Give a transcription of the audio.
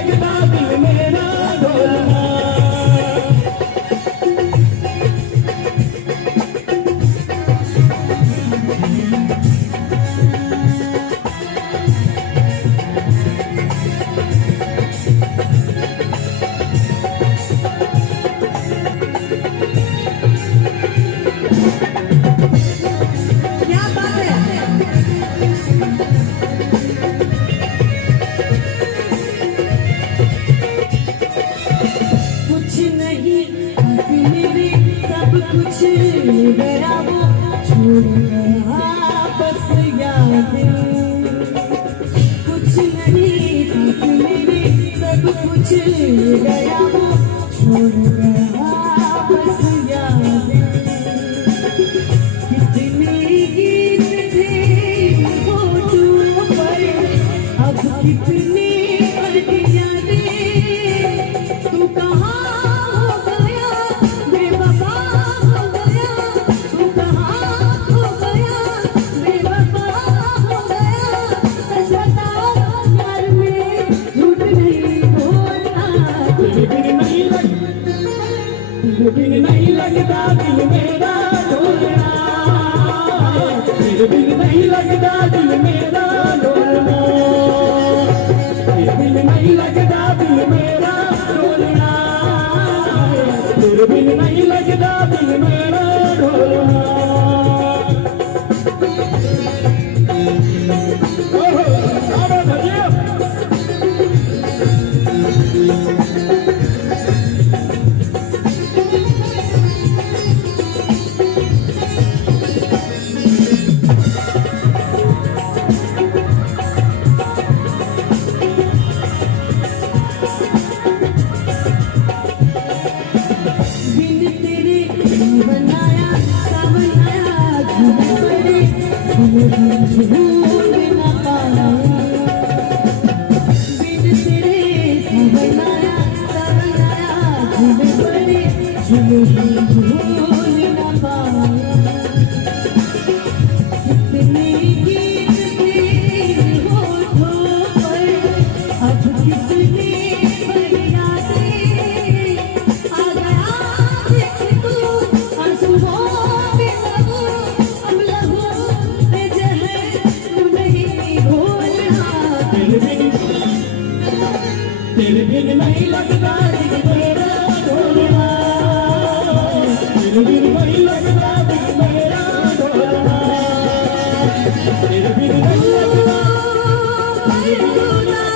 लगता दिल मेरा ढोलना। कुछ गया वो छोड़ गया बस यादें, कुछ नहीं था मेरे सब कुछ गया वो छोड़ गया बस यादें। कितने गीत थे होठों पर अब कितनी यादें, तू कहाँ बिन नहीं लगता दिल मेरा ढोलना, तेरे बिन नहीं लगता दिल मेरा ढोलना, तेरे बिन नहीं लगता दिल मेरा ढोलना, तेरे बिन नहीं लगता दिल मेरा ढोलना। तेरे बिन नहीं लगता दिल मेरा ढोलना, तेरे बिन नहीं लगता दिल मेरा ढोलना, तेरे बिन नहीं लगता दिल मेरा ढोलना।